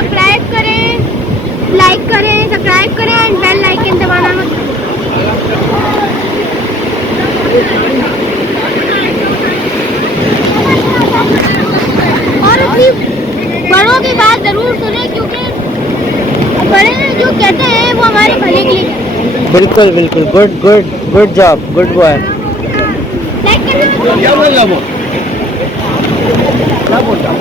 Subscribe करें, like करें, subscribe करें एंड बेल आइकन दबाना मत और अपनी बड़ों की बात जरूर सुने, क्योंकि बड़े जो कहते हैं वो हमारे भले के लिए कहते हैं। बिल्कुल बिल्कुल, good good good job, good boy. Like करना क्या बोल रहा वो? क्या बोल रहा?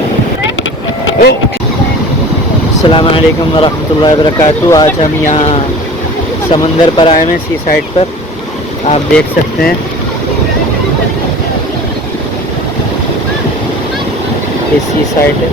अस्सलाम वालेकुम वरहमतुल्लाहि वबरकातुहू। आज हम यहाँ समंदर पर आए हैं, सी साइड पर। आप देख सकते हैं ये सी साइड है।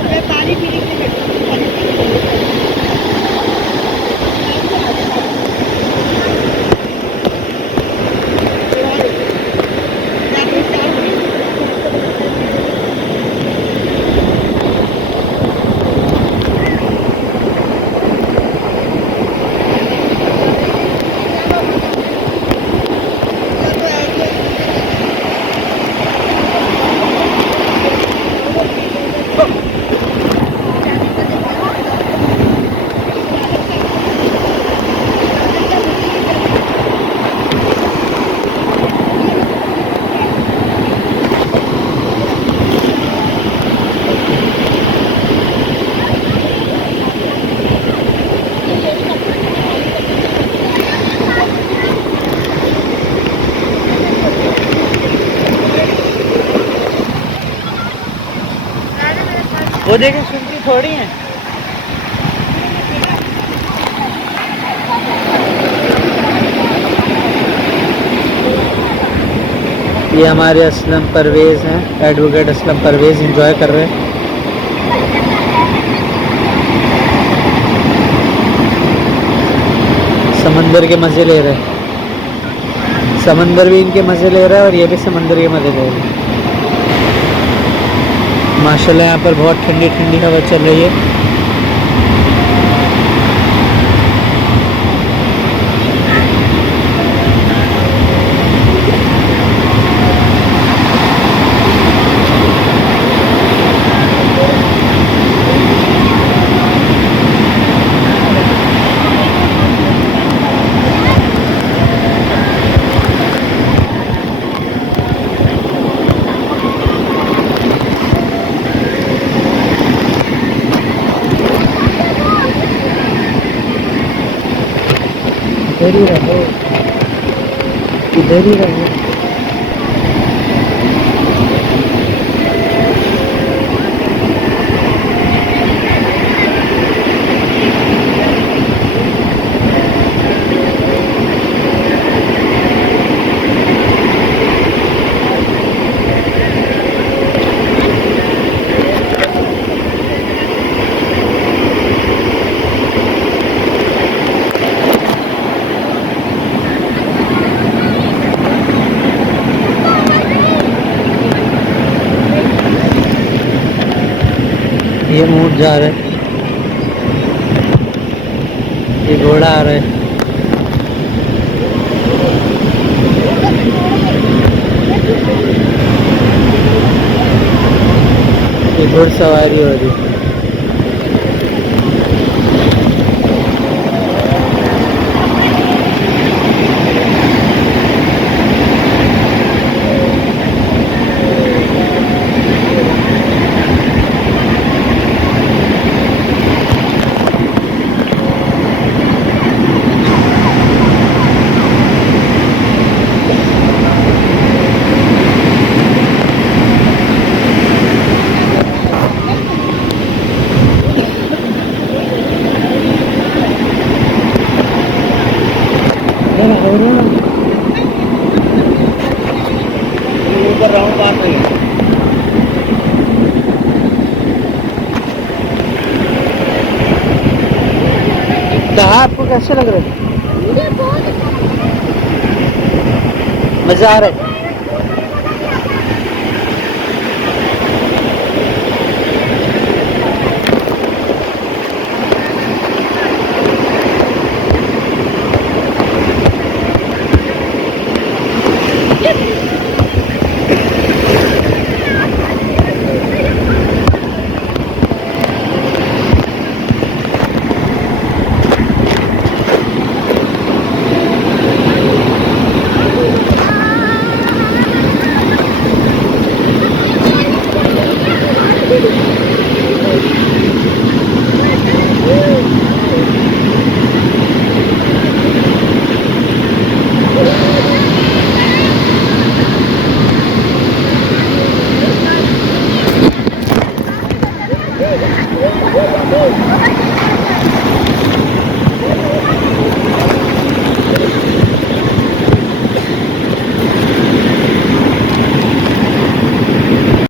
वो देखें, सुनती थोड़ी है। ये हमारे असलम परवेज़ हैं, एडवोकेट असलम परवेज़ एंजॉय कर रहे हैं। समंदर के मज़े ले रहे हैं। समंदर भी इनके मज़े ले रहा है और ये भी समंदर के मज़े ले रहे हैं। माशाल्लाह यहाँ पर बहुत ठंडी ठंडी हवा चल रही है। इधर ही रहो, इधर ही रहो। ये ऊँट जा रहा है, ये घोड़ा आ रहा है। ये घुड़सवारी हो रही है। ऊपर राउंड मार रही है। कहा आपको कैसे लग रहा है? मुझे बहुत मजा आ रहा है?